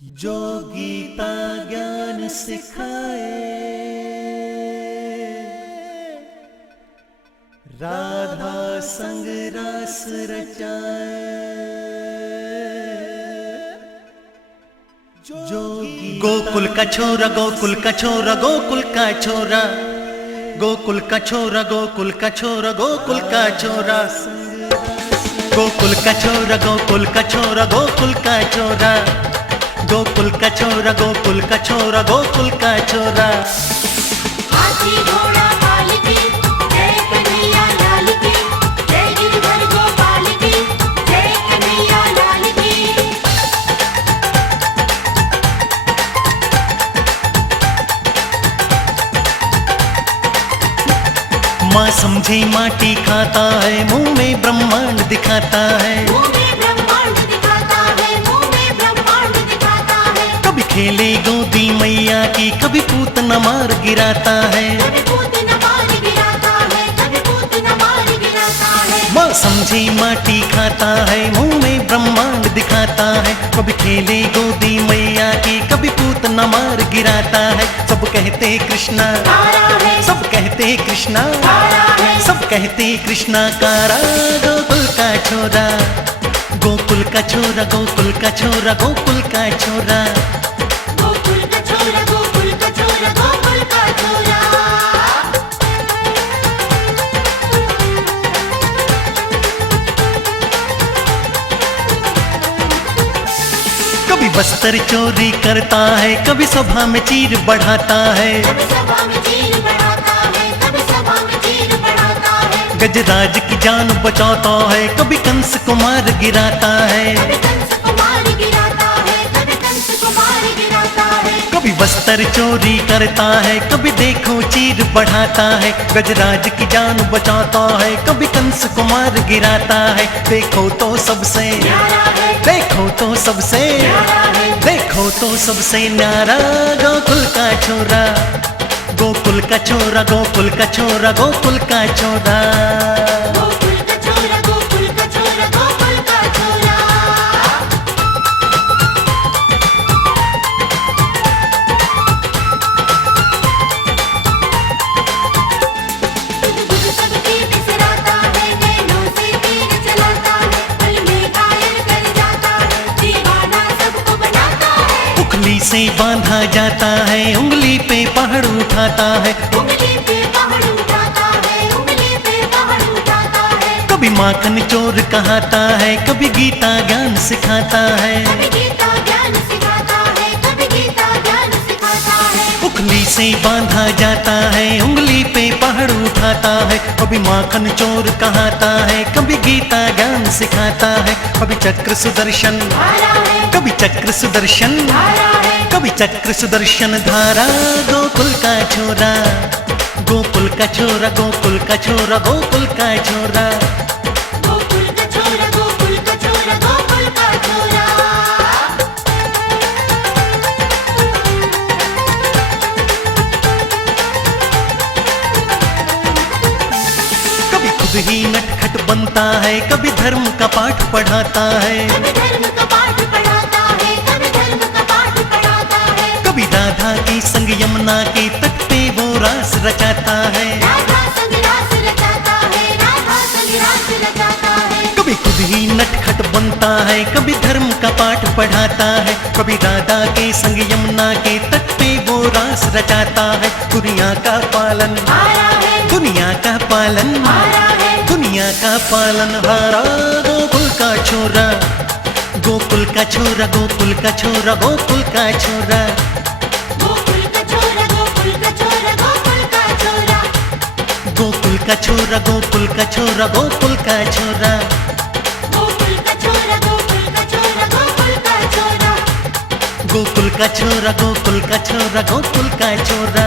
जो गीता ज्ञान सिखाए, राधा संग रस रचाए। गोकुल का छोरा, गोकुल का छोरा, गोकुल का छोरा, गोकुल का छोरा, गोकुल का छोरा, गोकुल का छोरा, गोकुल का छोरा, गोकुल का छोरा, गोकुल का छोरा, गोकुल का छोरा, गोकुल का छोरा, गोकुल का छोरा। हाथी घोड़ा काल की जय कन्हैया लाल की, जय गिरधर गोपाल की जय कन्हैया लाल की। माँ समझे माटी खाता है, मुंह में ब्रह्मांड दिखाता है। मुंह में ब्रह्मांड दिखाता है, मुंह में ब्रह्मांड दिखाता है। कभी खेले गोदी मैया की, कभी पूतना मार गिराता है। कभी पूतना मार गिराता है, कभी पूतना मार गिराता है। माँ समझे माटी खाता है, मुंह में ब्रह्मांड दिखाता है। कभी खेले गोदी मैया की, कभी पूतना मार गिराता है। सब कहते कृष्णा, तारा है, सब कहते कृष्णा, तारा है, सब कहते कृष्णा कारा। गोकुल का छोरा, गोकुल का छोरा, गोकुल का छोरा, गोकुल का छोरा। गोकुल का छोरा, गोकुल का छोरा, गोकुल का छोरा। कभी बस्तर चोरी करता है, कभी सभा में चीर बढ़ाता है। कभी सभा में चीर बढ़ाता है, कभी सभा में चीर बढ़ाता है। गजराज की जान बचाता है, कभी कंस कुमार गिराता है। कभी कंस कुमार गिराता है, कभी कंस कुमार गिराता है। कभी बस्तर चोरी करता है, कभी देखो चीर बढ़ाता है। गजराज की जान बचाता है, कभी कंस कुमार गिराता है। देखो तो सबसे न्यारा है, देखो तो सबसे न्यारा है, देखो तो सबसे न्यारा गोकुल का छोरा, गोकुल का छोरा, गोकुल का छोरा, गोकुल का छोरा। गोकुल का छोरा, गोकुल का छोरा, गोकुल का छोरा। बुद्ध सबकी बिसराता है, नैनों से तीर चलाता है। पल में घायल कर जाता है, दीवाना सबको बनाता है। उंगली से बांधा जाता है, उंगली पे पहाड़ उठाता है। उंगली पे पहाड़ उठाता है, उंगली पे पहाड़ उठाता है। कभी माखन चोर कहता है, कभी गीता ज्ञान सिखाता है। कभी गीता ज्ञान सिखाता है, कभी गीता ज्ञान सिखाता है। उंगली से बांधा जाता है, उंगली पे पहाड़ उठाता है। कभी माखन चोर कहता है, कभी गीता ज्ञान सिखाता है। कभी चक्र सुदर्शन, धारा है, कभी चक्र सुदर्शन, धारा है, कभी चक्र सुदर्शन धारा। गोकुल का छोरा, गोकुल का छोरा, गोकुल का छोरा, गोकुल का छोरा। गोकुल का छोरा, गोकुल का छोरा, गोकुल का छोरा। कभी खुद ही नटखट बनता है, कभी धर्म का पाठ पढ़ाता है। कभी धर्म का पाठ पढ़ाता है, कभी धर्म का पाठ पढ़ाता है। कभी राधा के संग यमुना के तट पे वो रास रचाता है। राधा संग रास रचाता है, राधा संग रास रचाता है। कभी खुद ही नटखट बनता है, कभी धर्म का पाठ पढ़ाता है। कभी राधा के संग यमुना के तट पे वो रास रचाता है। दुनिया का पालन, हारा है, दुनिया का पालन, हारा है, दुनिया का पालन हारा। गोकुल का छोरा, गोकुल का छोरा, गोकुल का छोरा, गोकुल का छोरा। गोकुल का छोरा, गोकुल का छोरा, गोकुल का छोरा। गोकुल का छोरा, गोकुल का छोरा, गोकुल का छोरा। गोकुल का छोरा, गोकुल का छोरा, गोकुल का छोरा। गोकुल का छोरा, गोकुल का छोरा, गोकुल का छोरा।